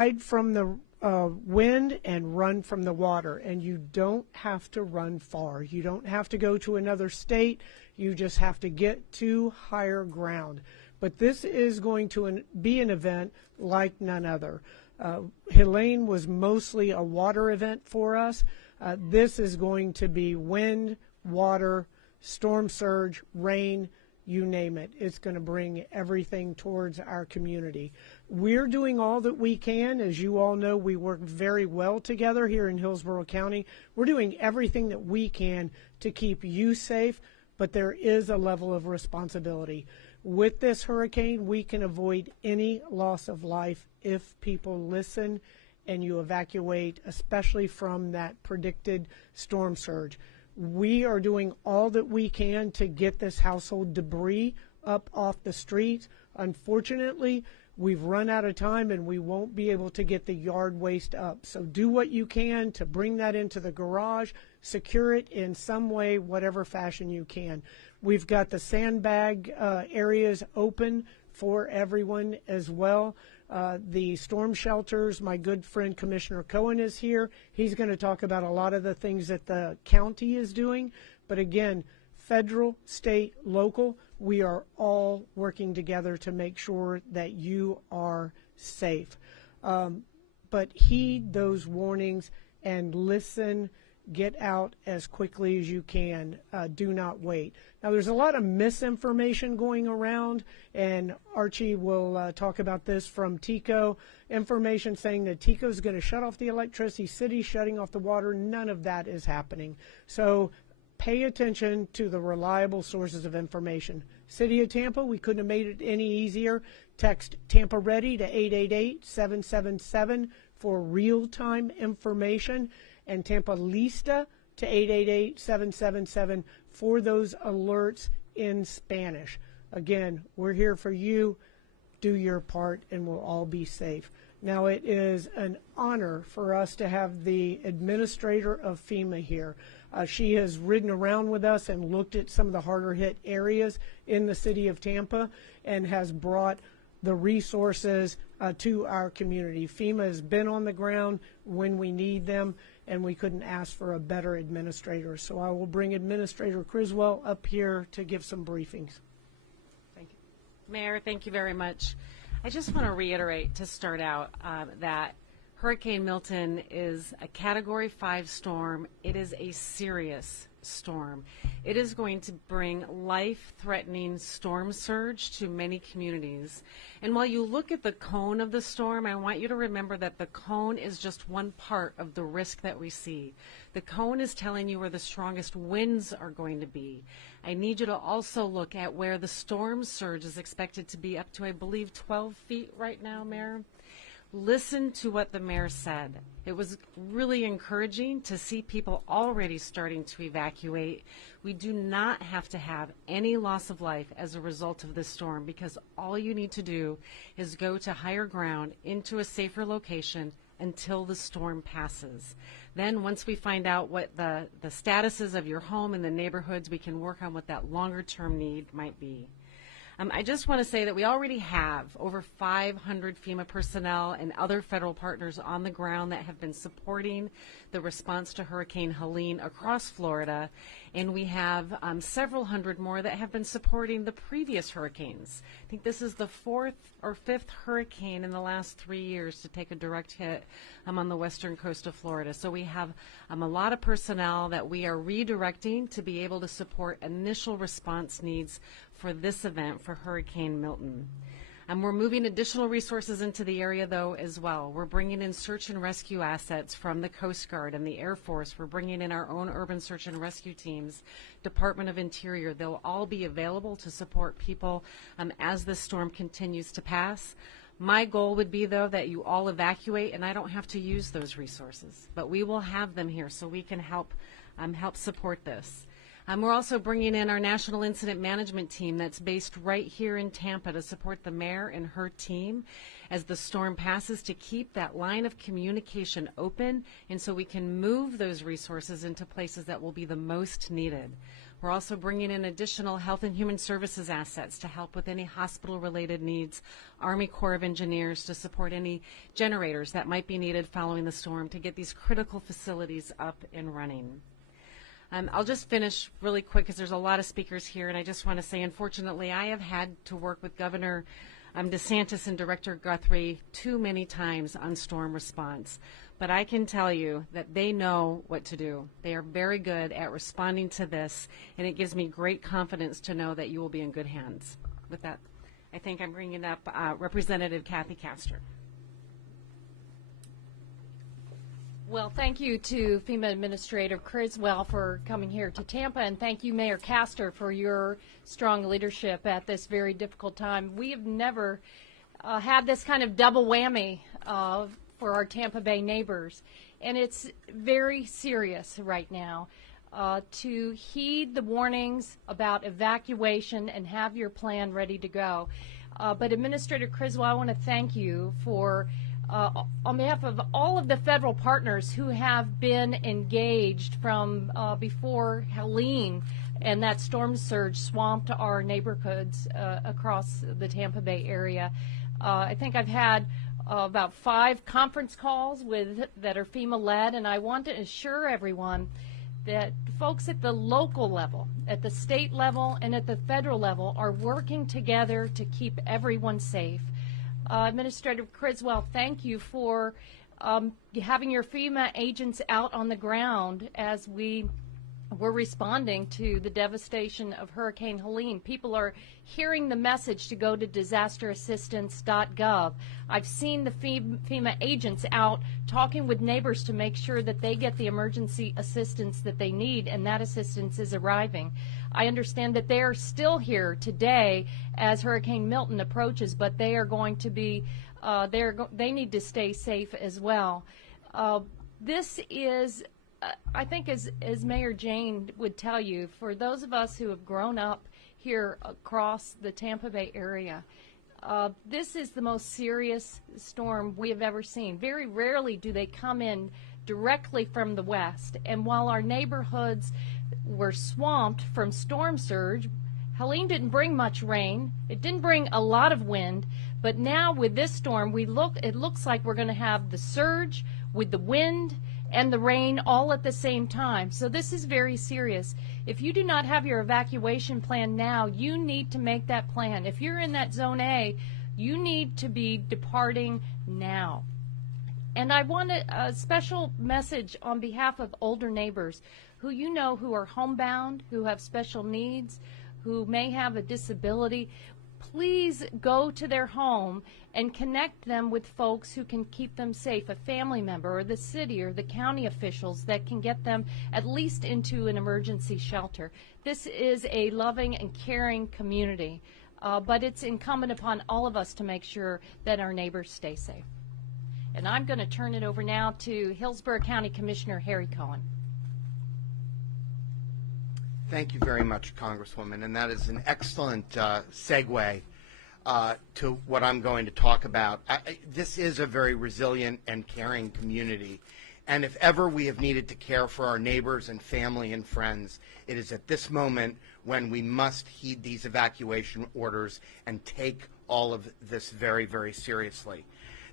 hide from the wind and run from the water. And you don't have to run far. You don't have to go to another state. You just have to get to higher ground. But this is going to be an event like none other. Helene was mostly a water event for us. This is going to be wind, water, storm surge, rain, you name it. It's going to bring everything towards our community. We're doing all that we can. As you all know, we work very well together here in Hillsborough County. We're doing everything that we can to keep you safe, but there is a level of responsibility. With this hurricane, we can avoid any loss of life if people listen and you evacuate, especially from that predicted storm surge. We are doing all that we can to get this household debris up off the streets. Unfortunately, we've run out of time and we won't be able to get the yard waste up. So do what you can to bring that into the garage, secure it in some way, whatever fashion you can. We've got the sandbag areas open for everyone as well. The storm shelters, my good friend Commissioner Cohen is here. He's going to talk about a lot of the things that the county is doing. But again, federal, state, local, we are all working together to make sure that you are safe. But heed those warnings and listen. Get out as quickly as you can. Do not wait. Now, there's a lot of misinformation going around, and Archie will talk about this from TECO. Information saying that TECO is going to shut off the electricity, city's shutting off the water. None of that is happening. So pay attention to the reliable sources of information. City of Tampa, we couldn't have made it any easier. Text Tampa Ready to 888-777 for real-time information, and Tampa Lista to 888-777 for those alerts in Spanish. Again, we're here for you. Do your part, and we'll all be safe. Now, it is an honor for us to have the administrator of FEMA here. She has ridden around with us and looked at some of the harder hit areas in the city of Tampa and has brought the resources to our community. FEMA has been on the ground when we need them, and we couldn't ask for a better administrator. So I will bring Administrator Criswell up here to give some briefings. Thank you. Mayor, thank you very much. I just want to reiterate to start out that Hurricane Milton is a Category 5 storm. It is a serious storm. It is going to bring life-threatening storm surge to many communities. And while you look at the cone of the storm, I want you to remember that the cone is just one part of the risk that we see. The cone is telling you where the strongest winds are going to be. I need you to also look at where the storm surge is expected to be up to, I believe, 12 feet right now, Mayor. Listen to what the mayor said. It was really encouraging to see people already starting to evacuate. We do not have to have any loss of life as a result of this storm, because all you need to do is go to higher ground into a safer location until the storm passes. Then once we find out what the status is of your home and the neighborhoods, we can work on what that longer term need might be. I just want to say that we already have over 500 FEMA personnel and other federal partners on the ground that have been supporting the response to Hurricane Helene across Florida, and we have several hundred more that have been supporting the previous hurricanes. I think this is the 4th or 5th hurricane in the last 3 years to take a direct hit on the western coast of Florida. So we have a lot of personnel that we are redirecting to be able to support initial response needs for this event for Hurricane Milton. We're moving additional resources into the area, though, as well. We're bringing in search and rescue assets from the Coast Guard and the Air Force. We're bringing in our own urban search and rescue teams, Department of Interior. They'll all be available to support people as this storm continues to pass. My goal would be, though, that you all evacuate and I don't have to use those resources, but we will have them here so we can help support this. We're also bringing in our National Incident Management Team that's based right here in Tampa to support the mayor and her team as the storm passes, to keep that line of communication open and so we can move those resources into places that will be the most needed. We're also bringing in additional Health and Human Services assets to help with any hospital-related needs, Army Corps of Engineers to support any generators that might be needed following the storm to get these critical facilities up and running. I'll just finish really quick because there's a lot of speakers here, and I just want to say, unfortunately, I have had to work with Governor DeSantis and Director Guthrie too many times on storm response. But I can tell you that they know what to do. They are very good at responding to this, and it gives me great confidence to know that you will be in good hands. With that, I think I'm bringing up Representative Kathy Castor. Well, thank you to FEMA Administrator Criswell for coming here to Tampa, and thank you, Mayor Castor, for your strong leadership at this very difficult time. We have never had this kind of double whammy for our Tampa Bay neighbors, and it's very serious right now. To heed the warnings about evacuation and have your plan ready to go. But Administrator Criswell, I want to thank you for on behalf of all of the federal partners who have been engaged from before Helene and that storm surge swamped our neighborhoods across the Tampa Bay area. I think I've had about 5 conference calls that are FEMA led, and I want to assure everyone that folks at the local level, at the state level, and at the federal level are working together to keep everyone safe. Administrator Criswell, thank you for having your FEMA agents out on the ground as we were responding to the devastation of Hurricane Helene. People are hearing the message to go to disasterassistance.gov. I've seen the FEMA agents out talking with neighbors to make sure that they get the emergency assistance that they need, and that assistance is arriving. I understand that they are still here today as Hurricane Milton approaches, but they are going to be, they need to stay safe as well. This is, I think as Mayor Jane would tell you, for those of us who have grown up here across the Tampa Bay area, this is the most serious storm we have ever seen. Very rarely do they come in directly from the west, and while our neighborhoods were swamped from storm surge, Helene didn't bring much rain. It didn't bring a lot of wind, but now with this storm, it looks like we're going to have the surge with the wind and the rain all at the same time. So this is very serious. If you do not have your evacuation plan now, you need to make that plan. If you're in that zone A, you need to be departing now. And I want a special message on behalf of older neighbors who you know who are homebound, who have special needs, who may have a disability. Please go to their home and connect them with folks who can keep them safe, a family member or the city or the county officials that can get them at least into an emergency shelter. This is a loving and caring community, but it's incumbent upon all of us to make sure that our neighbors stay safe. And I'm going to turn it over now to Hillsborough County Commissioner Harry Cohen. Thank you very much, Congresswoman, and that is an excellent segue to what I'm going to talk about. This is a very resilient and caring community, and if ever we have needed to care for our neighbors and family and friends, it is at this moment when we must heed these evacuation orders and take all of this very, very seriously.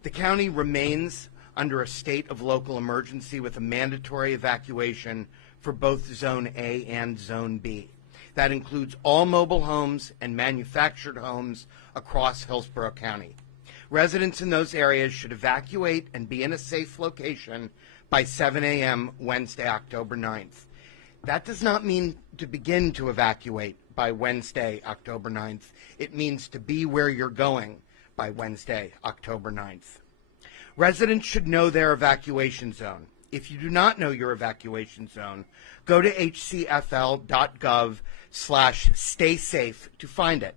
The county remains under a state of local emergency with a mandatory evacuation for both Zone A and Zone B. That includes all mobile homes and manufactured homes across Hillsborough County. Residents in those areas should evacuate and be in a safe location by 7 a.m. Wednesday, October 9th. That does not mean to begin to evacuate by Wednesday, October 9th. It means to be where you're going by Wednesday, October 9th. Residents should know their evacuation zone. If you do not know your evacuation zone, go to hcfl.gov/staysafe to find it.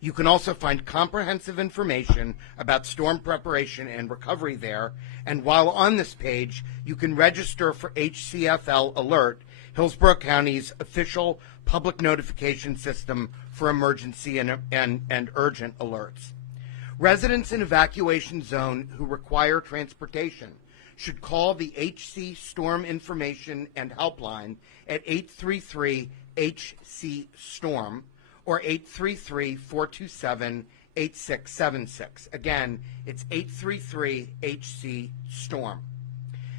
You can also find comprehensive information about storm preparation and recovery there, and while on this page, you can register for HCFL Alert, Hillsborough County's official public notification system for emergency and urgent alerts. Residents in evacuation zone who require transportation should call the HC Storm Information and Helpline at 833-HC-STORM or 833-427-8676. Again, it's 833-HC-STORM.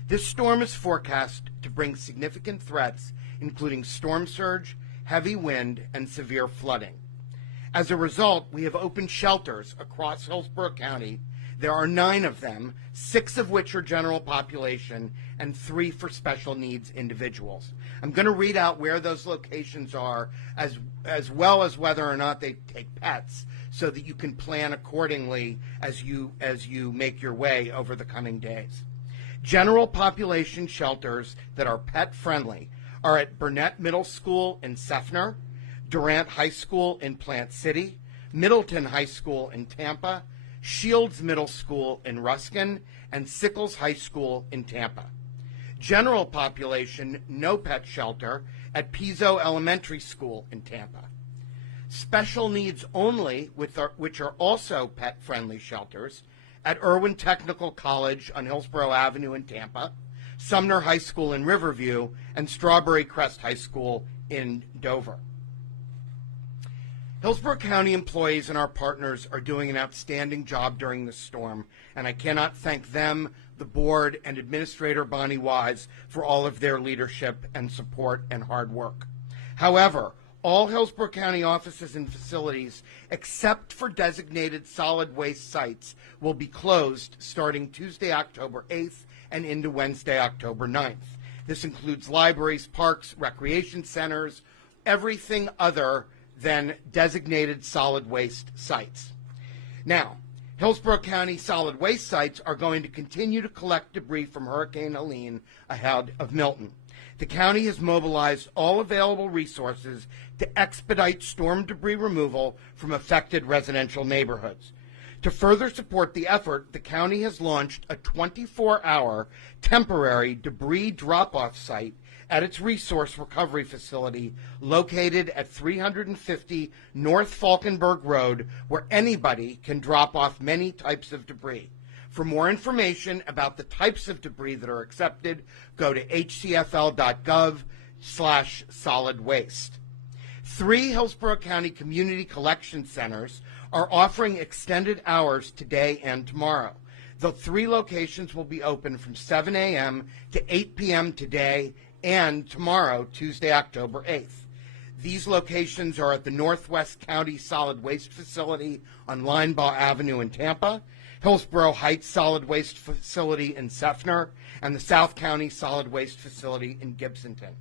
This storm is forecast to bring significant threats, including storm surge, heavy wind, and severe flooding. As a result, we have opened shelters across Hillsborough County. There are 9 of them, 6 of which are general population and 3 for special needs individuals. I'm going to read out where those locations are as well as whether or not they take pets so that you can plan accordingly as you make your way over the coming days. General population shelters that are pet friendly are at Burnett Middle School in Seffner, Durant High School in Plant City, Middleton High School in Tampa, Shields Middle School in Ruskin, and Sickles High School in Tampa. General population no pet shelter at Pizzo Elementary School in Tampa. Special needs only, which are also pet-friendly shelters, at Irwin Technical College on Hillsborough Avenue in Tampa, Sumner High School in Riverview, and Strawberry Crest High School in Dover. Hillsborough County employees and our partners are doing an outstanding job during this storm, and I cannot thank them, the board, and Administrator Bonnie Wise for all of their leadership and support and hard work. However, all Hillsborough County offices and facilities, except for designated solid waste sites, will be closed starting Tuesday, October 8th and into Wednesday, October 9th. This includes libraries, parks, recreation centers, everything other than designated solid waste sites. Now, Hillsborough County solid waste sites are going to continue to collect debris from Hurricane Helene ahead of Milton. The county has mobilized all available resources to expedite storm debris removal from affected residential neighborhoods. To further support the effort, the county has launched a 24-hour temporary debris drop-off site at its resource recovery facility located at 350 North Falkenberg Road, where anybody can drop off many types of debris. For more information about the types of debris that are accepted, go to hcfl.gov/solid waste. 3 Hillsborough County community collection centers are offering extended hours today and tomorrow. The 3 locations will be open from 7 a.m. to 8 p.m. today and tomorrow, Tuesday, October 8th. These locations are at the Northwest County Solid Waste Facility on Linebaugh Avenue in Tampa, Hillsborough Heights Solid Waste Facility in Seffner, and the South County Solid Waste Facility in Gibsonton.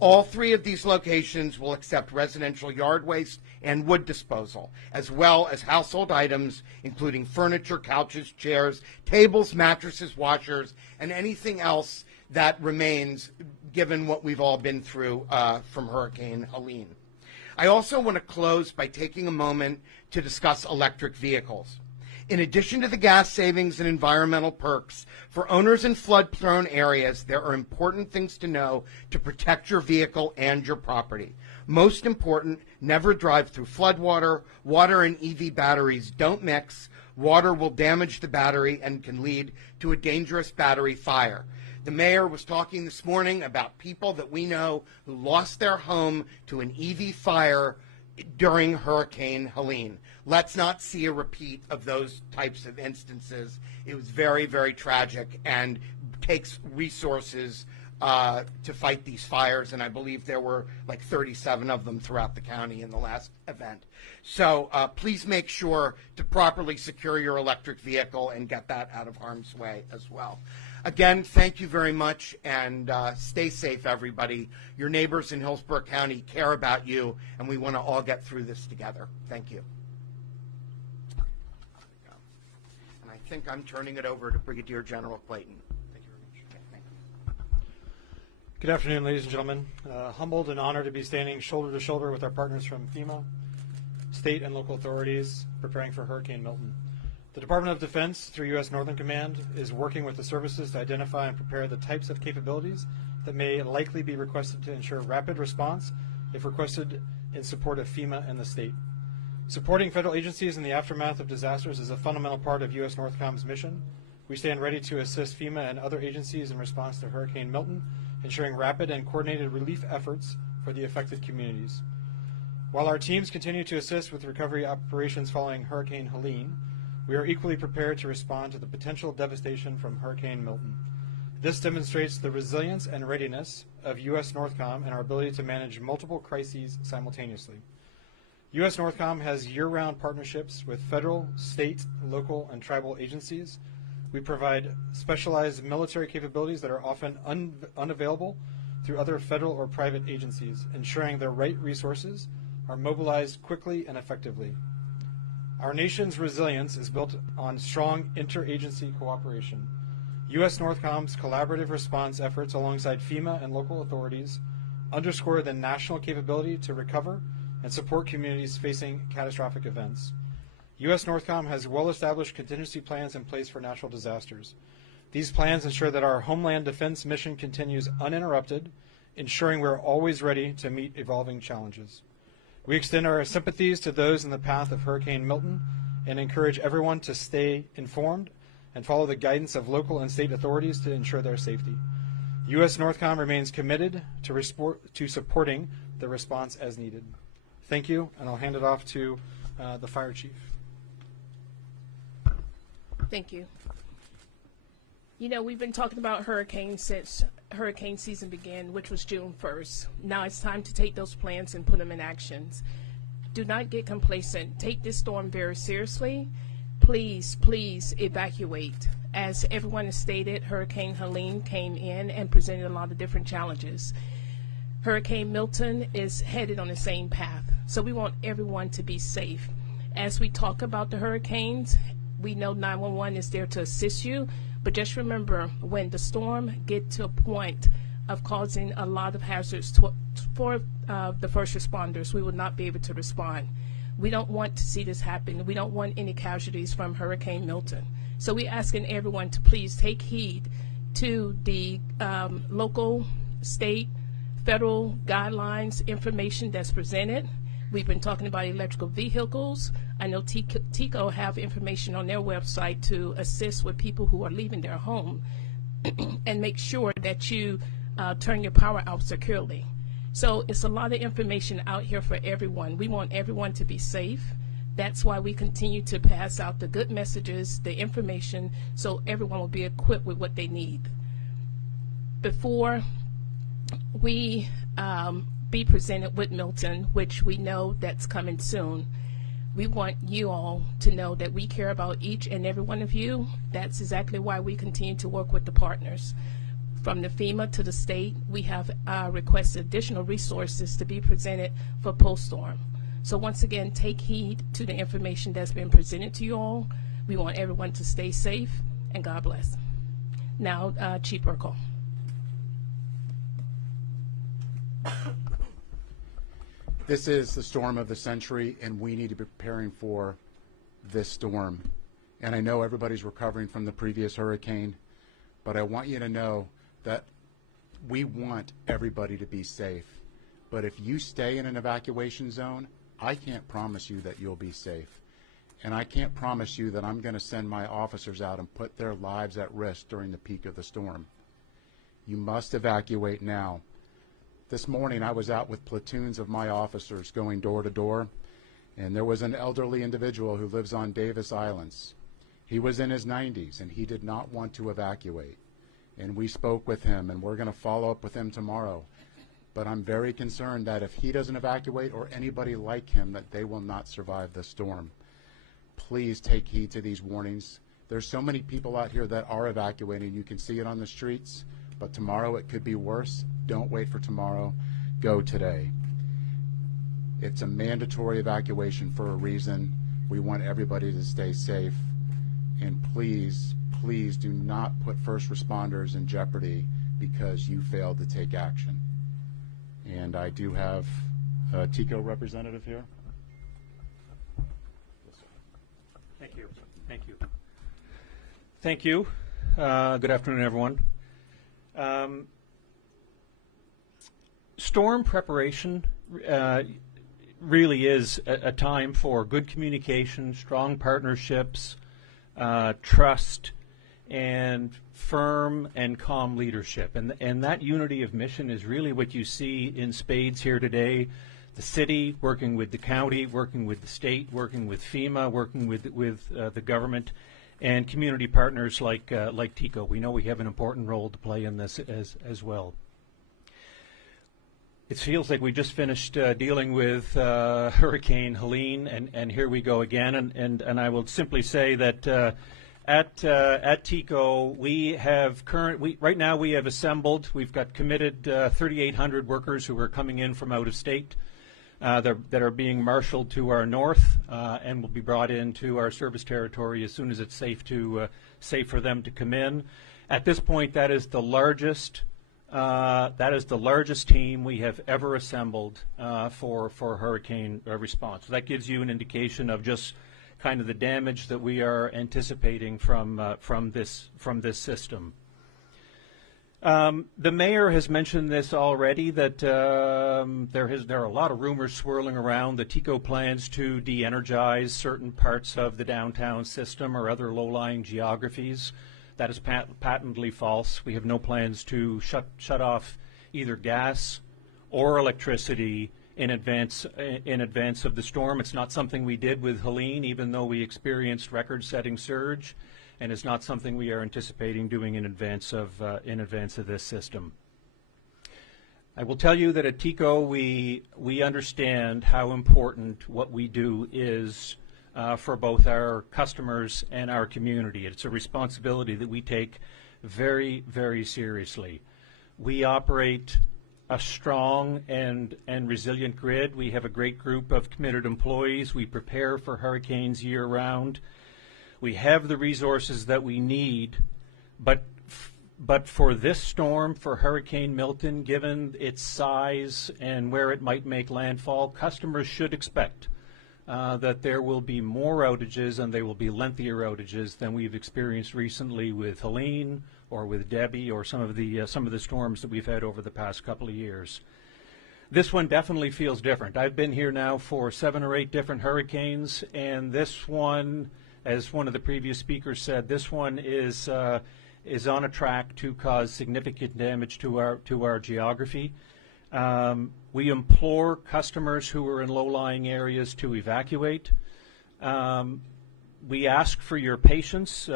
All 3 of these locations will accept residential yard waste and wood disposal, as well as household items, including furniture, couches, chairs, tables, mattresses, washers, and anything else that remains given what we've all been through from Hurricane Helene. I also want to close by taking a moment to discuss electric vehicles. In addition to the gas savings and environmental perks, for owners in flood-prone areas, there are important things to know to protect your vehicle and your property. Most important, never drive through floodwater. Water and EV batteries don't mix. Water will damage the battery and can lead to a dangerous battery fire. The mayor was talking this morning about people that we know who lost their home to an EV fire during Hurricane Helene. Let's not see a repeat of those types of instances. It was very, very tragic and takes resources to fight these fires, and I believe there were like 37 of them throughout the county in the last event. So please make sure to properly secure your electric vehicle and get that out of harm's way as well. Again, thank you very much, and stay safe, everybody. Your neighbors in Hillsborough County care about you, and we want to all get through this together. Thank you. And I think I'm turning it over to Brigadier General Clayton. Thank you very much. Okay, thank you. Good afternoon, ladies and gentlemen. Humbled and honored to be standing shoulder to shoulder with our partners from FEMA, state and local authorities preparing for Hurricane Milton. The Department of Defense, through U.S. Northern Command, is working with the services to identify and prepare the types of capabilities that may likely be requested to ensure rapid response if requested in support of FEMA and the state. Supporting federal agencies in the aftermath of disasters is a fundamental part of U.S. Northcom's mission We stand ready to assist FEMA and other agencies in response to Hurricane Milton, ensuring rapid and coordinated relief efforts for the affected communities. While our teams continue to assist with recovery operations following Hurricane Helene, we are equally prepared to respond to the potential devastation from Hurricane Milton. This demonstrates the resilience and readiness of U.S. Northcom and our ability to manage multiple crises simultaneously. U.S. Northcom has year-round partnerships with federal, state, local, and tribal agencies. We provide specialized military capabilities that are often unavailable through other federal or private agencies, ensuring the right resources are mobilized quickly and effectively. Our nation's resilience is built on strong interagency cooperation. U.S. Northcom's collaborative response efforts alongside FEMA and local authorities underscore the national capability to recover and support communities facing catastrophic events. U.S. Northcom has well-established contingency plans in place for natural disasters. These plans ensure that our homeland defense mission continues uninterrupted, ensuring we're always ready to meet evolving challenges. We extend our sympathies to those in the path of Hurricane Milton and encourage everyone to stay informed and follow the guidance of local and state authorities to ensure their safety. U.S. Northcom remains committed to supporting the response as needed. Thank you, and I'll hand it off to the Fire Chief. Thank you. You know, we've been talking about hurricanes since hurricane season began, which was June 1st. Now it's time to take those plans and put them in actions. Do not get complacent. Take this storm very seriously. Please, please evacuate. As everyone has stated, Hurricane Helene came in and presented a lot of different challenges. Hurricane Milton is headed on the same path. So we want everyone to be safe. As we talk about the hurricanes, we know 911 is there to assist you, but just remember, when the storm gets to a point of causing a lot of hazards for the first responders, we will not be able to respond. We don't want to see this happen. We don't want any casualties from Hurricane Milton. So we're asking everyone to please take heed to the local, state, federal guidelines, information that's presented. We've been talking about electrical vehicles. I know TECO have information on their website to assist with people who are leaving their home and make sure that you turn your power out securely. So it's a lot of information out here for everyone. We want everyone to be safe. That's why we continue to pass out the good messages, the information, so everyone will be equipped with what they need. Before we be presented with Milton, which we know that's coming soon, we want you all to know that we care about each and every one of you. That's exactly why we continue to work with the partners. From the FEMA to the state, we have requested additional resources to be presented for post-storm. So once again, take heed to the information that's been presented to you all. We want everyone to stay safe, and God bless. Now, Chief Burkle. This is the storm of the century, and we need to be preparing for this storm. And I know everybody's recovering from the previous hurricane, but I want you to know that we want everybody to be safe. But if you stay in an evacuation zone, I can't promise you that you'll be safe. And I can't promise you that I'm going to send my officers out and put their lives at risk during the peak of the storm. You must evacuate now. This morning I was out with platoons of my officers going door to door, and there was an elderly individual who lives on Davis Islands. He was in his 90s and he did not want to evacuate. And we spoke with him, and we're going to follow up with him tomorrow. But I'm very concerned that if he doesn't evacuate, or anybody like him, that they will not survive the storm. Please take heed to these warnings. There's so many people out here that are evacuating. You can see it on the streets, but tomorrow it could be worse. Don't wait for tomorrow. Go today. It's a mandatory evacuation for a reason. We want everybody to stay safe. And please, please do not put first responders in jeopardy because you failed to take action. And I do have a TECO representative here. Thank you. Thank you. Thank you. Good afternoon, everyone. Storm preparation really is a time for good communication, strong partnerships, trust, and firm and calm leadership. And that unity of mission is really what you see in spades here today. The city working with the county, working with the state, working with FEMA, working with the government, and community partners like TECO. We know we have an important role to play in this as well. It feels like we just finished dealing with Hurricane Helene, and here we go again. And I will simply say that at TECO, right now we have assembled, we've got committed 3,800 workers who are coming in from out of state that are being marshaled to our north and will be brought into our service territory as soon as it's safe for them to come in. At this point, that is the largest team we have ever assembled for hurricane response. So that gives you an indication of just kind of the damage that we are anticipating from this system. The mayor has mentioned this already, that there are a lot of rumors swirling around the TECO plans to de-energize certain parts of the downtown system or other low-lying geographies. That is patently false. We have no plans to shut off either gas or electricity in advance of the storm. It's not something we did with Helene, even though we experienced record-setting surge, and it's not something we are anticipating doing in advance of this system. I will tell you that at TECO we understand how important what we do is for both our customers and our community. It's a responsibility that we take very, very seriously. We operate a strong and resilient grid. We have a great group of committed employees. We prepare for hurricanes year-round. We have the resources that we need, but for this storm, for Hurricane Milton, given its size and where it might make landfall, customers should expect that there will be more outages, and they will be lengthier outages than we've experienced recently with Helene or with Debbie or some of the storms that we've had over the past couple of years. This one definitely feels different. I've been here now for 7 or 8 different hurricanes, and this one, as one of the previous speakers said, this one is on a track to cause significant damage to our geography. We implore customers who are in low-lying areas to evacuate. We ask for your patience.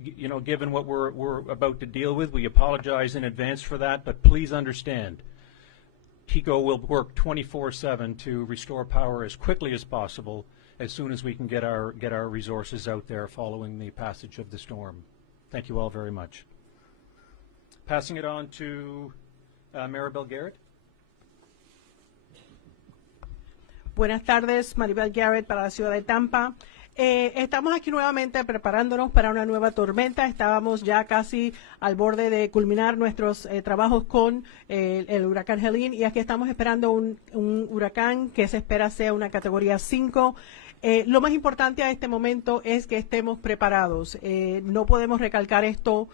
Given what we're about to deal with, we apologize in advance for that, but please understand, TECO will work 24/7 to restore power as quickly as possible as soon as we can get our resources out there following the passage of the storm. Thank you all very much. Passing it on to Maribel Garrett. Buenas tardes, Maribel Garrett para la ciudad de Tampa. Estamos aquí nuevamente preparándonos para una nueva tormenta. Estábamos ya casi al borde de culminar nuestros trabajos con el huracán Helene, y aquí estamos esperando un huracán que se espera sea una categoría 5. Lo más importante a este momento es que estemos preparados. No podemos recalcar esto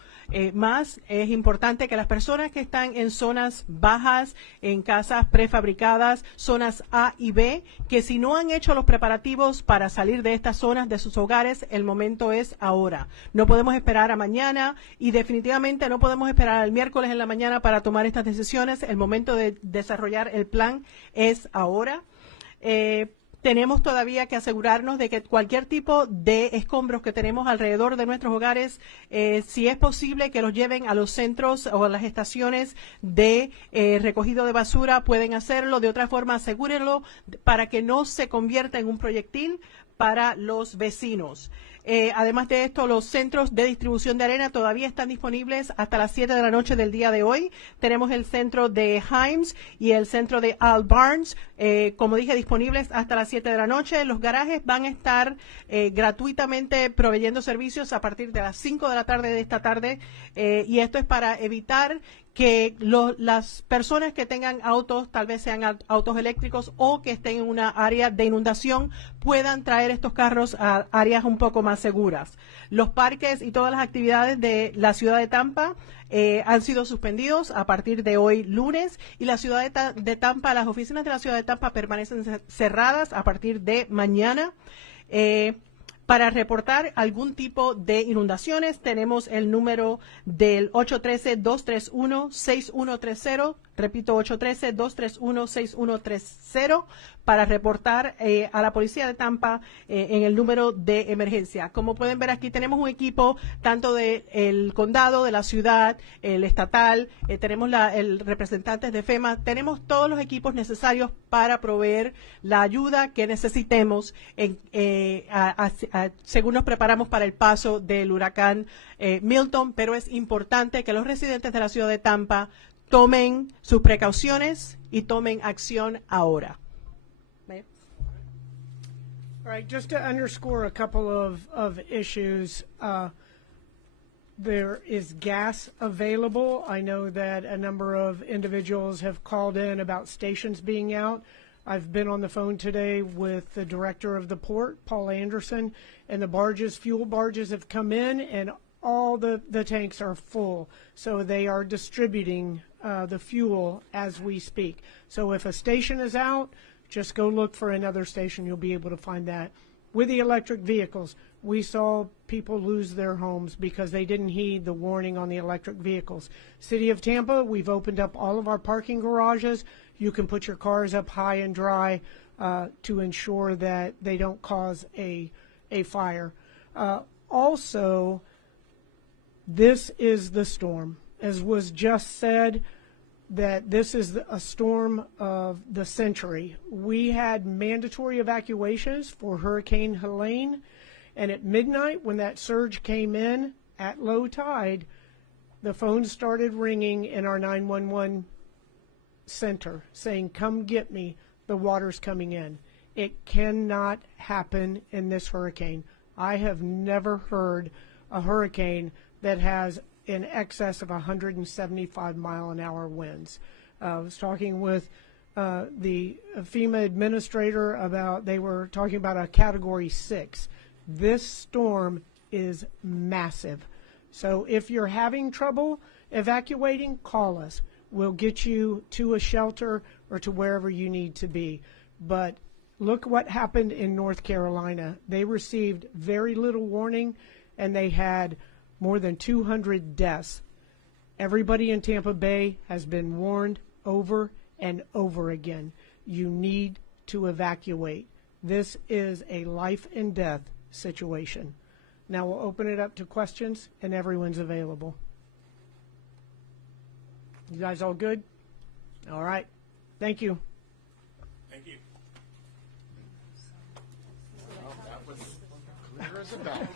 más. Es importante que las personas que están en zonas bajas, en casas prefabricadas, zonas A y B, que si no han hecho los preparativos para salir de estas zonas, de sus hogares, el momento es ahora. No podemos esperar a mañana, y definitivamente no podemos esperar al miércoles en la mañana para tomar estas decisiones. El momento de desarrollar el plan es ahora. Tenemos todavía que asegurarnos de que cualquier tipo de escombros que tenemos alrededor de nuestros hogares, si es posible que los lleven a los centros o a las estaciones de recogido de basura, pueden hacerlo. De otra forma, asegúrenlo para que no se convierta en un proyectil para los vecinos. Además de esto, los centros de distribución de arena todavía están disponibles hasta las 7 de la noche del día de hoy. Tenemos el centro de Himes y el centro de Al Barnes, como dije, disponibles hasta las 7 de la noche. Los garajes van a estar gratuitamente proveyendo servicios a partir de las 5 de la tarde de esta tarde, y esto es para evitar que las personas que tengan autos, tal vez sean autos eléctricos o que estén en una área de inundación, puedan traer estos carros a áreas un poco más seguras. Los parques y todas las actividades de la ciudad de Tampa han sido suspendidos a partir de hoy lunes, y la ciudad de Tampa, las oficinas de la ciudad de Tampa permanecen cerradas a partir de mañana. Para reportar algún tipo de inundaciones, tenemos el número del 813-231-6130. Repito, 813-231-6130 para reportar a la policía de Tampa en el número de emergencia. Como pueden ver aquí, tenemos un equipo tanto del condado, de la ciudad, el estatal, tenemos el representantes de FEMA, tenemos todos los equipos necesarios para proveer la ayuda que necesitemos según nos preparamos para el paso del huracán Milton, pero es importante que los residentes de la ciudad de Tampa tomen sus precauciones y tomen acción ahora. All right, just to underscore a couple of issues, there is gas available. I know that a number of individuals have called in about stations being out. I've been on the phone today with the director of the port, Paul Anderson, and the barges, fuel barges have come in and all the tanks are full. So they are distributing the fuel as we speak. So if a station is out, just go look for another station. You'll be able to find that. With the electric vehicles, we saw people lose their homes because they didn't heed the warning on the electric vehicles. City of Tampa, we've opened up all of our parking garages. You can put your cars up high and dry to ensure that they don't cause a fire. Also, this is the storm. As was just said, that this is a storm of the century. We had mandatory evacuations for Hurricane Helene, and at midnight when that surge came in at low tide, the phones started ringing in our 911 center saying, come get me, the water's coming in. It cannot happen in this hurricane. I have never heard a hurricane that has in excess of 175 mile an hour winds. I was talking with the FEMA administrator about, they were talking about a category 6. This storm is massive. So if you're having trouble evacuating, call us. We'll get you to a shelter or to wherever you need to be. But look what happened in North Carolina. They received very little warning and they had more than 200 deaths. Everybody in Tampa Bay has been warned over and over again. You need to evacuate. This is a life and death situation. Now we'll open it up to questions and everyone's available. You guys all good? All right. Thank you. Thank you. Well, that was clear as a bell.